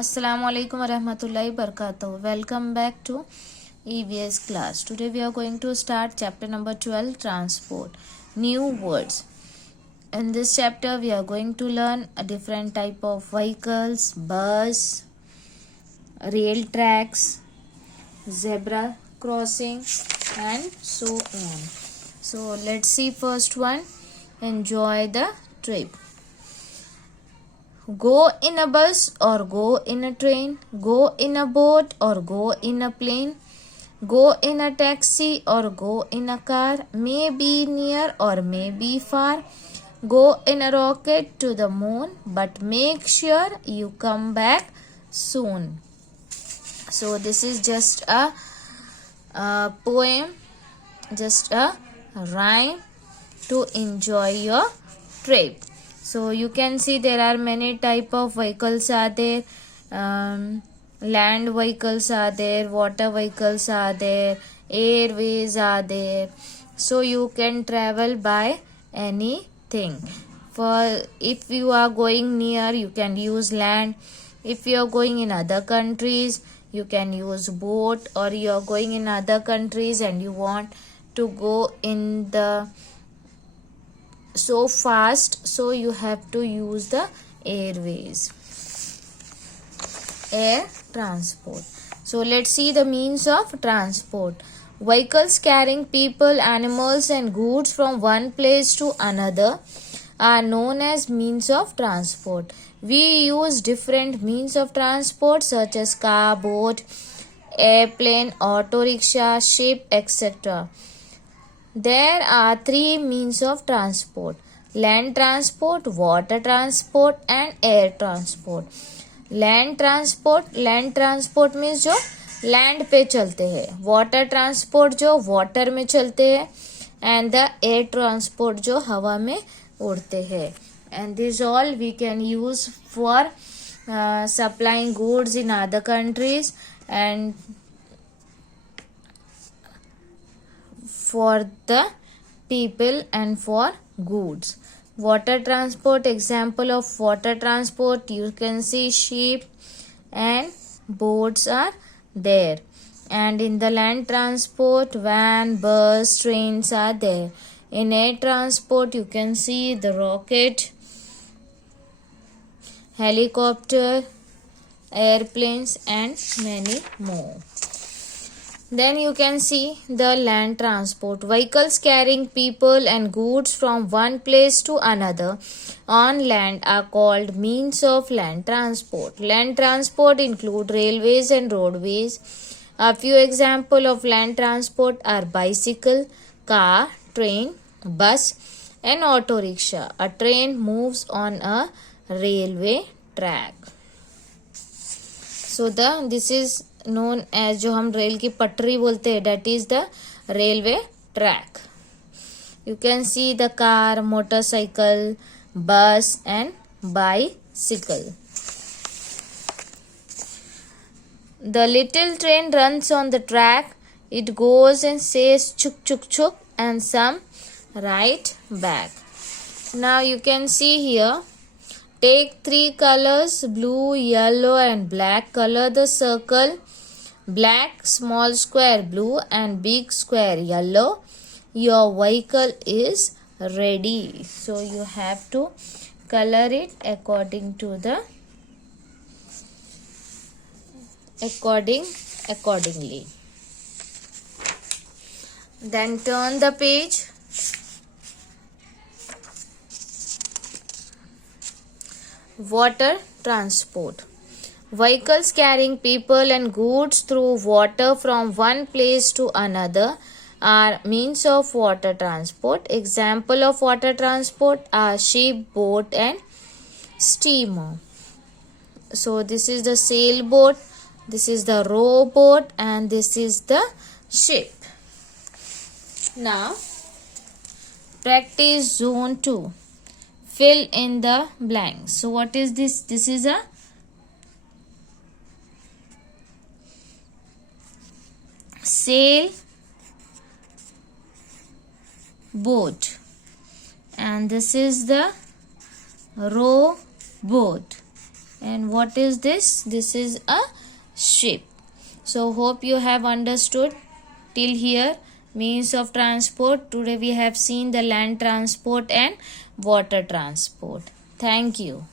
Assalamu alaikum warahmatullahi wabarakatuh. Welcome back to EVS class. Today we are going to start chapter number 12, transport. New words. In this chapter we are going to learn a different type of vehicles, bus, rail tracks, zebra crossing and so on. So let's see first one. Enjoy the trip. Go in a bus or go in a train. Go in a boat or go in a plane. Go in a taxi or go in a car. May be near or may be far. Go in a rocket to the moon, but make sure you come back soon. So this is just a poem, just a rhyme to enjoy your trip. So you can see there are many type of vehicles are there. Land vehicles are there, water vehicles are there, airways are there. So you can travel by anything. For if you are going near, you can use land. If you are going in other countries, you can use boat, or you are going in other countries and you want to go in the so fast, so you have to use the airways, air transport. So let's see the means of transport. Vehicles carrying people, animals and goods from one place to another are known as means of transport. We use different means of transport such as car, boat, airplane, auto rickshaw, ship, etc. There are three means of transport: land transport, water transport and air transport. land transport means जो land पे चलते हैं, water transport जो water में चलते हैं, and the air transport जो हवा में उड़ते हैं. And this all we can use for supplying goods in other countries and for the people and for goods. Water transport, example of water transport, you can see ship and boats are there. And in the land transport, van, bus, trains are there. In air transport, you can see the rocket, helicopter, airplanes and many more. Then you can see the land transport. Vehicles carrying people and goods from one place to another on land are called means of land transport. Land transport include railways and roadways. A few examples of land transport are bicycle, car, train, bus and auto rickshaw. A train moves on a railway track. So this is known as जो हम rail की पटरी बोलते हैं, that is the railway track. You can see the car, motorcycle, bus and bicycle. The little train runs on the track. It goes and says chuk chuk chuk and some right back. Now you can see here, take three colors, blue, yellow and black. Color the circle black, small square blue and big square yellow. Your vehicle is ready. So you have to color it accordingly. Then turn the page. Water transport. Vehicles carrying people and goods through water from one place to another are means of water transport. Example of water transport are ship, boat and steamer. So this is the sailboat, this is the rowboat and this is the ship. Now practice zone 2. Fill in the blanks. So what is this? This is a sail boat and this is the row boat And what is this? This is a ship. So hope you have understood till here means of transport. Today we have seen the land transport and water transport. Thank you.